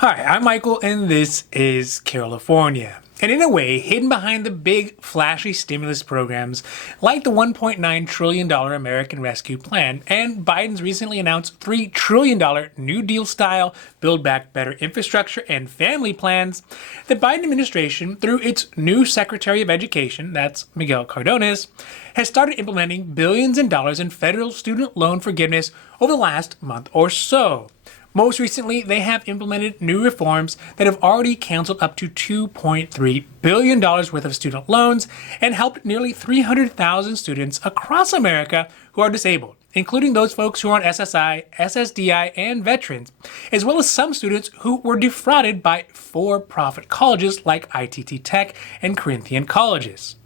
Hi, I'm Michael, and this is California. And in a way, hidden behind the big, flashy stimulus programs like the $1.9 trillion American Rescue Plan and Biden's recently announced $3 trillion New Deal-style Build Back Better infrastructure and family plans, the Biden administration, through its new Secretary of Education, that's Miguel Cardones, has started implementing billions in dollars in federal student loan forgiveness over the last month or so. Most recently, they have implemented new reforms that have already canceled up to $2.3 billion worth of student loans and helped nearly 300,000 students across America who are disabled, including those folks who are on SSI, SSDI, and veterans, as well as some students who were defrauded by for-profit colleges like ITT Tech and Corinthian colleges.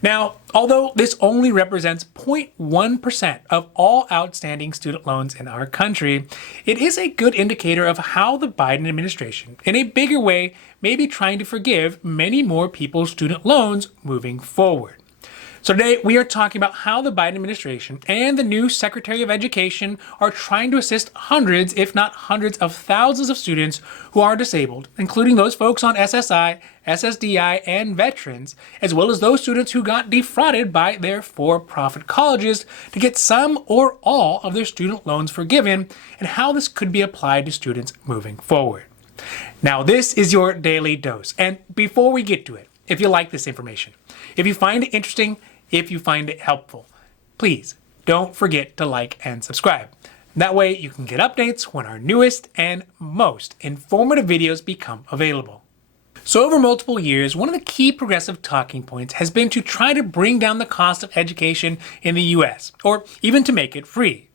Now, although this only represents 0.1% of all outstanding student loans in our country, it is a good indicator of how the Biden administration, in a bigger way, may be trying to forgive many more people's student loans moving forward. So today we are talking about how the Biden administration and the new Secretary of Education are trying to assist hundreds, if not hundreds of thousands of students who are disabled, including those folks on SSI, SSDI, and veterans, as well as those students who got defrauded by their for-profit colleges to get some or all of their student loans forgiven, and how this could be applied to students moving forward. Now, this is your daily dose, and before we get to it, if you like this information, if you find it interesting, if you find it helpful, please don't forget to like and subscribe. That way you can get updates when our newest and most informative videos become available. So over multiple years, one of the key progressive talking points has been to try to bring down the cost of education in the US, or even to make it free.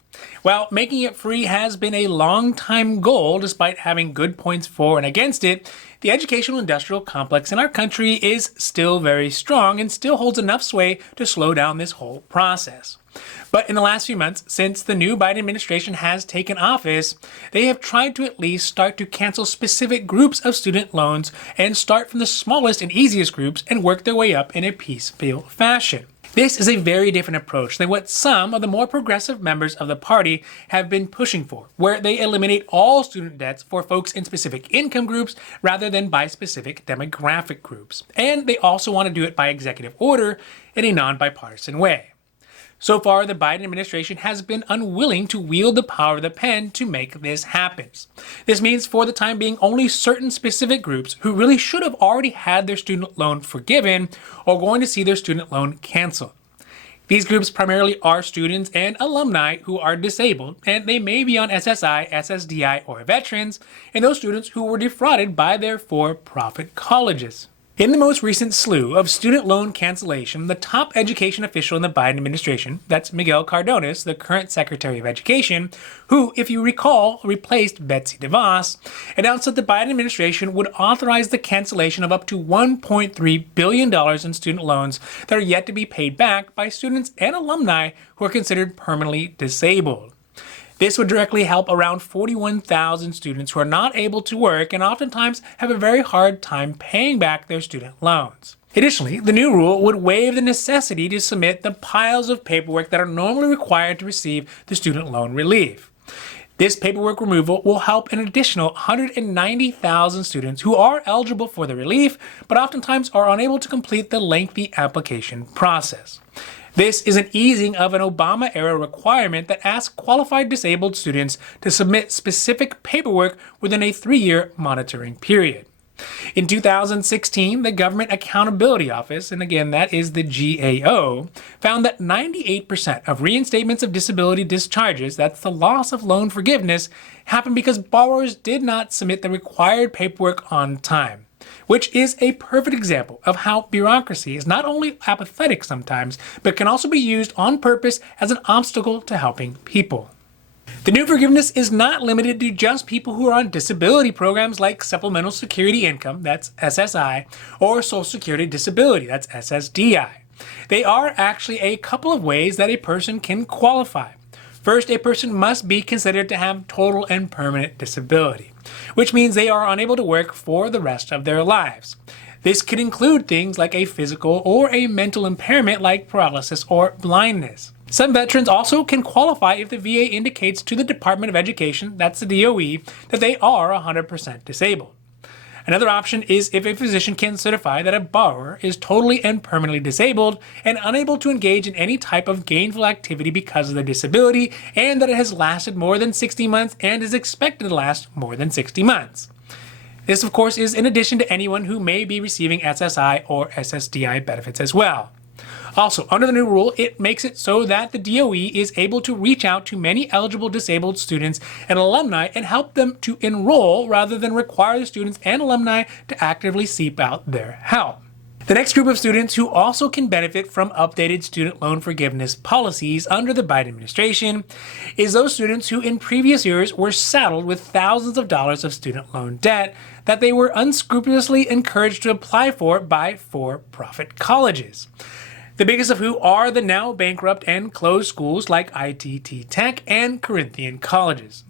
Well, making it free has been a long-time goal. Despite having good points for and against it, the educational industrial complex in our country is still very strong and still holds enough sway to slow down this whole process. But in the last few months, since the new Biden administration has taken office, they have tried to at least start to cancel specific groups of student loans and start from the smallest and easiest groups and work their way up in a piecemeal fashion. This is a very different approach than what some of the more progressive members of the party have been pushing for, where they eliminate all student debts for folks in specific income groups rather than by specific demographic groups. And they also want to do it by executive order in a non-bipartisan way. So far, the Biden administration has been unwilling to wield the power of the pen to make this happen. This means for the time being, only certain specific groups who really should have already had their student loan forgiven are going to see their student loan canceled. These groups primarily are students and alumni who are disabled, and they may be on SSI, SSDI, or veterans, and those students who were defrauded by their for-profit colleges. In the most recent slew of student loan cancellation, the top education official in the Biden administration, that's Miguel Cardones, the current Secretary of Education, who, if you recall, replaced Betsy DeVos, announced that the Biden administration would authorize the cancellation of up to $1.3 billion in student loans that are yet to be paid back by students and alumni who are considered permanently disabled. This would directly help around 41,000 students who are not able to work and oftentimes have a very hard time paying back their student loans. Additionally, the new rule would waive the necessity to submit the piles of paperwork that are normally required to receive the student loan relief. This paperwork removal will help an additional 190,000 students who are eligible for the relief, but oftentimes are unable to complete the lengthy application process. This is an easing of an Obama-era requirement that asked qualified disabled students to submit specific paperwork within a 3-year monitoring period. In 2016, the Government Accountability Office, and again that is the GAO, found that 98% of reinstatements of disability discharges, that's the loss of loan forgiveness, happened because borrowers did not submit the required paperwork on time, which is a perfect example of how bureaucracy is not only apathetic sometimes, but can also be used on purpose as an obstacle to helping people. The new forgiveness is not limited to just people who are on disability programs like Supplemental Security Income, that's SSI, or Social Security Disability, that's SSDI. They are actually a couple of ways that a person can qualify. First, a person must be considered to have total and permanent disability, which means they are unable to work for the rest of their lives. This could include things like a physical or a mental impairment like paralysis or blindness. Some veterans also can qualify if the VA indicates to the Department of Education, that's the DOE, that they are 100% disabled. Another option is if a physician can certify that a borrower is totally and permanently disabled and unable to engage in any type of gainful activity because of their disability, and that it has lasted more than 60 months and is expected to last more than 60 months. This, of course, is in addition to anyone who may be receiving SSI or SSDI benefits as well. Also, under the new rule, it makes it so that the DOE is able to reach out to many eligible disabled students and alumni and help them to enroll rather than require the students and alumni to actively seek out their help. The next group of students who also can benefit from updated student loan forgiveness policies under the Biden administration is those students who in previous years were saddled with thousands of dollars of student loan debt that they were unscrupulously encouraged to apply for by for-profit colleges. The biggest of who are the now bankrupt and closed schools like ITT Tech and Corinthian colleges.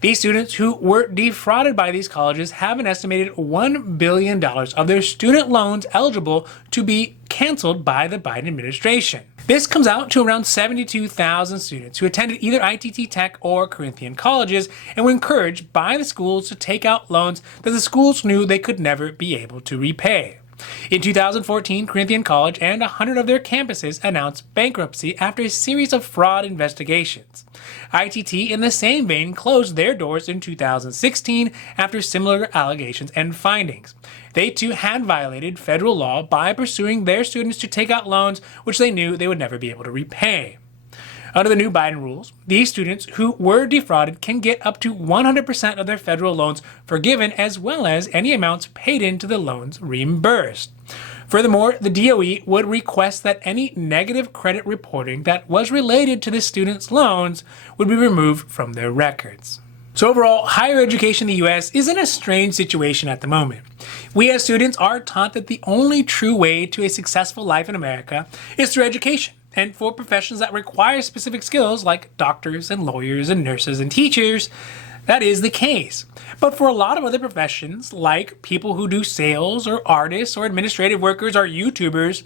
These students who were defrauded by these colleges have an estimated $1 billion of their student loans eligible to be canceled by the Biden administration. This comes out to around 72,000 students who attended either ITT Tech or Corinthian colleges and were encouraged by the schools to take out loans that the schools knew they could never be able to repay. In 2014, Corinthian College and 100 of their campuses announced bankruptcy after a series of fraud investigations. ITT, in the same vein, closed their doors in 2016 after similar allegations and findings. They too had violated federal law by pursuing their students to take out loans which they knew they would never be able to repay. Under the new Biden rules, these students who were defrauded can get up to 100% of their federal loans forgiven, as well as any amounts paid into the loans reimbursed. Furthermore, the DOE would request that any negative credit reporting that was related to the students' loans would be removed from their records. So overall, higher education in the U.S. is in a strange situation at the moment. We as students are taught that the only true way to a successful life in America is through education. And for professions that require specific skills like doctors and lawyers and nurses and teachers, that is the case. But for a lot of other professions, like people who do sales or artists or administrative workers or YouTubers,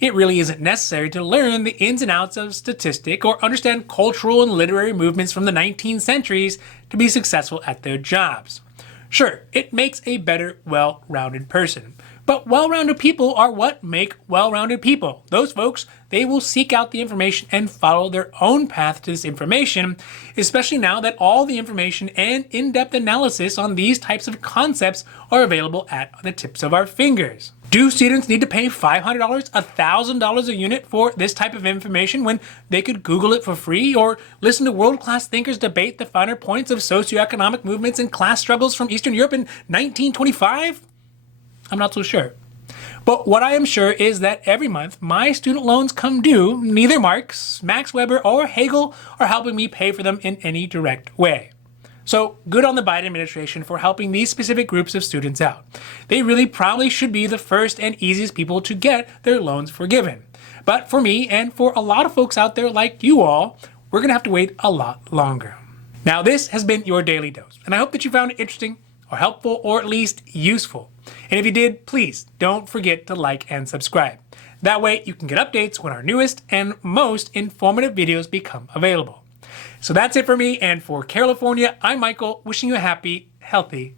it really isn't necessary to learn the ins and outs of statistics or understand cultural and literary movements from the 19th centuries to be successful at their jobs. Sure, it makes a better, well-rounded person. But well-rounded people are what make well-rounded people. Those folks, they will seek out the information and follow their own path to this information, especially now that all the information and in-depth analysis on these types of concepts are available at the tips of our fingers. Do students need to pay $500, $1,000 a unit for this type of information when they could Google it for free or listen to world-class thinkers debate the finer points of socioeconomic movements and class struggles from Eastern Europe in 1925? I'm not so sure. But what I am sure is that every month my student loans come due. Neither Marx, Max Weber, or Hegel are helping me pay for them in any direct way. So good on the Biden administration for helping these specific groups of students out. They really probably should be the first and easiest people to get their loans forgiven. But for me and for a lot of folks out there like you all, we're going to have to wait a lot longer. Now this has been your Daily Dose, and I hope that you found it interesting or helpful or at least useful. And if you did, please don't forget to like and subscribe. That way you can get updates when our newest and most informative videos become available. So that's it for me, and for California, I'm Michael, wishing you a happy, healthy